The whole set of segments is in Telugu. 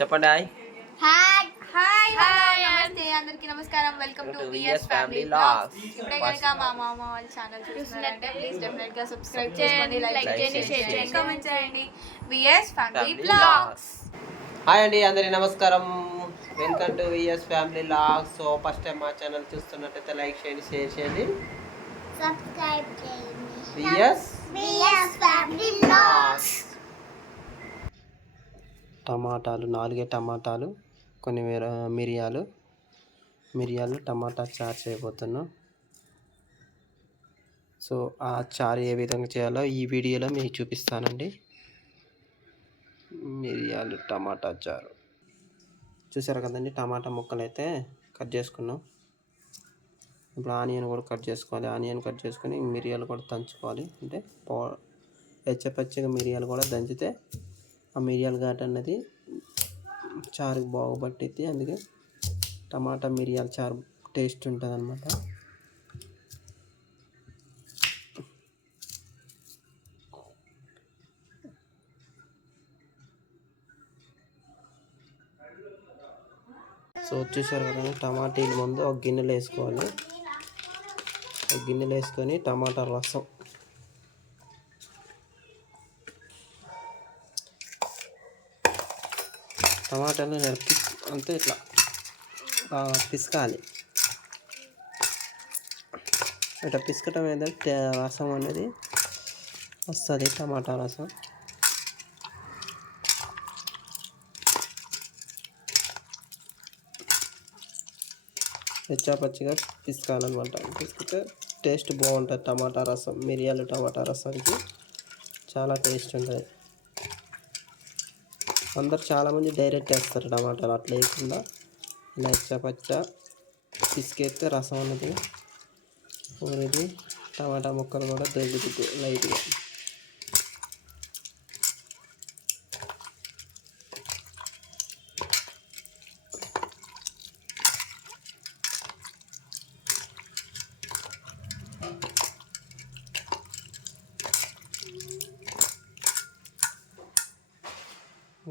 చెప్పండి హాయ్. హాయ్ హాయ్ హాయ్ నమస్తే అందరికీ నమస్కారం. Welcome to Welcome to VS VS family Family blogs. Vlogs. ఇప్పుడే కనుక మా మామ వాళ్ళ ఛానల్ చూస్తున్నారంటే ప్లీజ్ డెఫినెట్ గా సబ్స్క్రైబ్ చేయండి, లైక్ చేయండి, షేర్ చేయండి, కామెంట్ చేయండి. VS family blogs. హాయ్ అండి, అందరి నమస్కారం. Welcome to VS family logs. So first time మా ఛానల్ చూస్తున్నట్టయితే లైక్ చేయండి, షేర్ చేయండి. సబ్స్క్రైబ్ చేయండి విఎస్ ఫ్యామిలీ బ్లాగ్స్. టమాటాలు 4 టమాటాలు, కొన్ని మిరియాలు టమాటా చారు చేయబోతున్నాం. సో ఆ చారు ఏ విధంగా చేయాలో ఈ వీడియోలో మీకు చూపిస్తానండి. మిరియాలు టమాటా చారు చూసారు కదండి. టమాటా ముక్కలు అయితే కట్ చేసుకున్నాం. ఇప్పుడు ఆనియన్ కూడా కట్ చేసుకోవాలి. ఆనియన్ కట్ చేసుకొని మిరియాలు కూడా దంచుకోవాలి. అంటే పచ్చిగా మిరియాలు కూడా దంచితే ఆ మిరియాల ఘాటు అన్నది చారుకి బాగుపట్టిద్ది. అందుకే టమాటా మిరియాల చారు టేస్ట్ ఉంటుంది అన్నమాట. సో చూసారు కదా, టమాటీలు ముందు ఒక గిన్నెలో వేసుకోవాలి. ఒక గిన్నెలో వేసుకొని టమాటా రసం, టమాటాలు అంతే ఇట్లా పిసకాలి. ఇట్లా పిసకటం ఏంటంటే రసం అనేది వస్తుంది, టమాటా రసం. పచ్చిగా పిసకాలన్నమాట. పిసికితే టేస్ట్ బాగుంటుంది. టమాటా రసం, మిరియాలు టమాటా రసానికి చాలా టేస్ట్ ఉంటుంది. అందరు చాలామంది డైరెక్ట్ వేస్తారు టమాటాలు, అట్లా వేయకుండా ఇలా పచ్చ పిసికేస్తే రసం అన్నది ఊరిది. టమాటా ముక్కలు కూడా దొరుకుతుంది లైట్గా.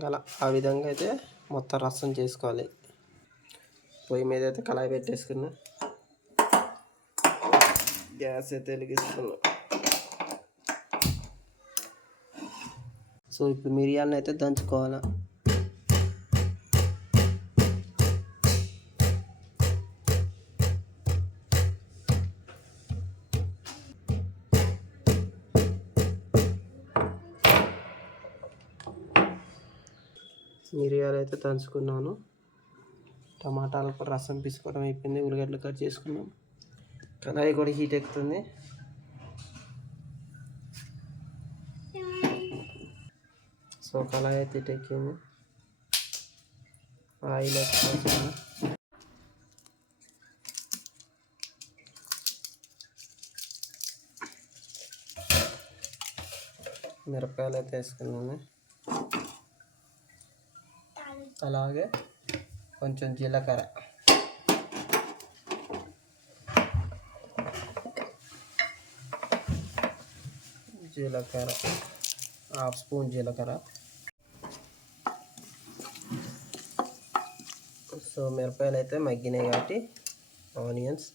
అలా ఆ విధంగా అయితే మొత్తం రసం చేసుకోవాలి. పొయ్యి మీద అయితే కళాయి పెట్టేసుకున్నా, గ్యాస్ అయితే వెలిగిస్తున్నా. సో ఇప్పుడు మిరియాలను అయితే దంచుకోవాలి. మిరియాలు అయితే దంచుకున్నాను. టమాటాలు కూడా రసం పిసుకోవడం అయిపోయింది. ఉల్లిగడ్డలు కట్ చేసుకున్నాం. కళాయి కూడా హీట్ ఎక్కుతుంది. సో కళాయి అయితే హీట్ ఎక్కింది. ఆయిల్ వేసుకున్నాను. మిరపకాయలు అయితే వేసుకున్నాను. అలాగే కొంచెం జీలకర్ర, హాఫ్ స్పూన్ జీలకర్ర. సో మిరపకాయలు అయితే మగ్గినాయి కాబట్టి ఆనియన్స్,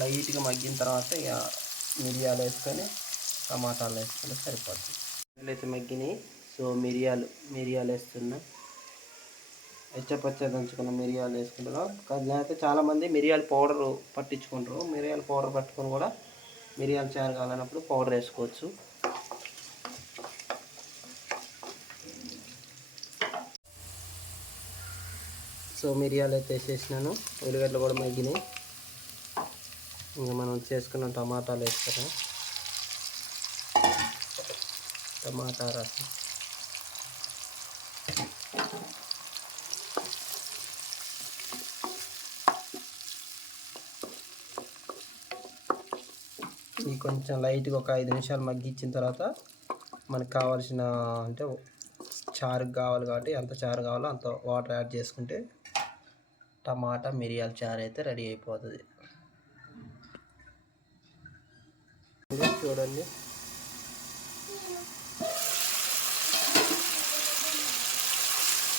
లైట్గా మగ్గిన తర్వాత ఇక మిరియాలు వేసుకొని టమాటాలు వేసుకుంటే సరిపోతుంది. అయితే మగ్గినాయి. సో మిరియాలు వేస్తున్నా. పచ్చ దంచుకున్న మిరియాలు వేసుకుంటారు. లేకపోతే చాలామంది మిరియాల పౌడర్ పట్టించుకుంటారు. మిరియాల పౌడర్ పట్టుకొని కూడా మిరియాల చారు కావాలన్నప్పుడు పౌడర్ వేసుకోవచ్చు. సో మిరియాలు అయితే వేసేసినాను. ఉల్లిగడ్డలు కూడా మగ్గినాయి. ఇంకా మనం చేసుకున్న టమాటాలు వేసుకున్నాం. టమాటా రసం, ఈ కొంచెం లైట్గా ఒక 5 నిమిషాలు మగ్గించిన తర్వాత మనకు కావాల్సిన అంటే చారుకు కావాలి కాబట్టి ఎంత చారు కావాలో అంత వాటర్ యాడ్ చేసుకుంటే టమాటా మిరియాల చారు అయితే రెడీ అయిపోతుంది. చూడండి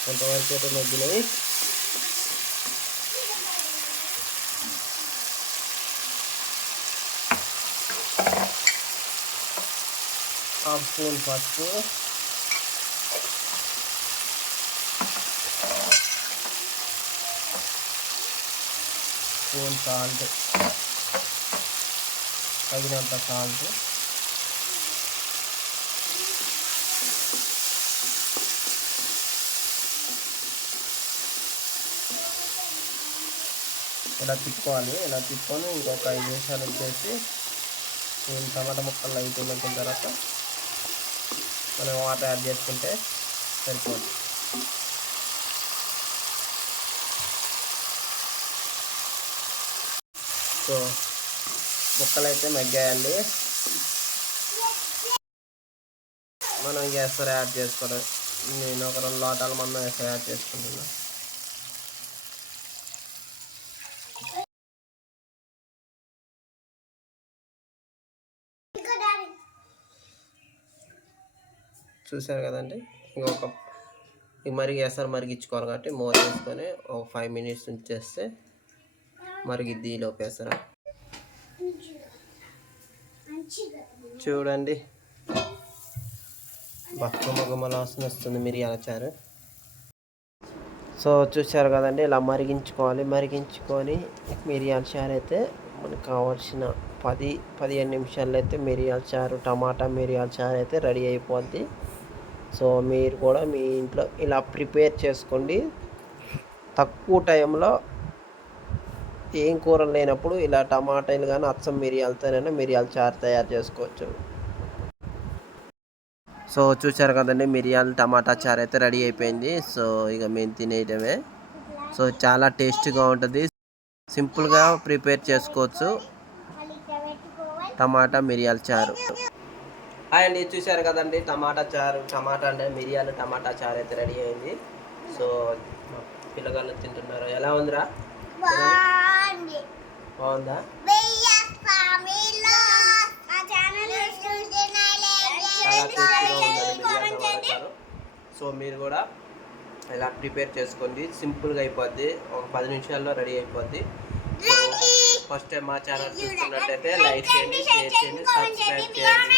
కొంతవరకు అయితే మగ్గినాయి. హాఫ్ స్పూన్ పసుపు, స్పూన్ సాల్ట్, తగినంత సాల్ట్, ఇలా తిప్పుకోవాలి. ఇలా తిప్పుకొని ఇంకొక 5 నిమిషాలు వచ్చేసి టమాటా ముక్కలు లైట్ ఉడికిన తర్వాత మనం వాటర్ యాడ్ చేసుకుంటే సరిపోతుంది. సో ముక్కలు అయితే మగ్గాయండి. మనం ఎసరు యాడ్ చేసుకోవడం. నేను ఒక 2 లోటాల మందం ఎసరు యాడ్ చేసుకుంటున్నాను. చూసారు కదండి. ఇంకొక ఎసరు మరిగించుకోవాలి కాబట్టి మూత వేసుకొని ఒక 5 మినిట్స్ ఉంచేస్తే మరిగిద్ది. ఈలోపు ఎసరు చూడండి గుమ్మగుమ్మల వాసన వస్తుంది మిరియాల చారు. సో చూసారు కదండి, ఇలా మరిగించుకొని మిరియాల చారు అయితే మనకు కావాల్సిన 10-15 నిమిషాల్లో అయితే మిరియాల చారు, టమాటా మిరియాల చారు అయితే రెడీ అయిపోద్ది. సో మీరు కూడా మీ ఇంట్లో ఇలా ప్రిపేర్ చేసుకోండి. తక్కువ టైంలో ఏం కూరలు లేనప్పుడు ఇలా టమాటాలు కానీ అచ్చం మిరియాలతోనైనా మిరియాల చారు తయారు చేసుకోవచ్చు. సో చూసారు కదండి, మిరియాల టమాటా చారు అయితే రెడీ అయిపోయింది. సో ఇక మేము తినేయటమే. సో చాలా టేస్టీగా ఉంటుంది. సింపుల్గా ప్రిపేర్ చేసుకోవచ్చు టమాటా మిరియాల చారు. హాయ్ అండి, చూసారు కదండి టమాటా అంటే మిరియాల టమాటా చారు అయితే రెడీ అయింది. సో పిల్లగాళ్ళు తింటున్నారు. ఎలా ఉందిరా? బాగుందా? చాలా టేస్టీగా ఉందండి మిరియాల టమాటా చారు. సో మీరు కూడా ఇలా ప్రిపేర్ చేసుకోండి. సింపుల్గా అయిపోద్ది. ఒక 10 నిమిషాల్లో రెడీ అయిపోద్ది. సో ఫస్ట్ టైం మా ఛానల్ చూస్తున్నట్టయితే లైక్ చేయండి, షేర్ చేయండి, సబ్స్క్రైబ్ చేయండి.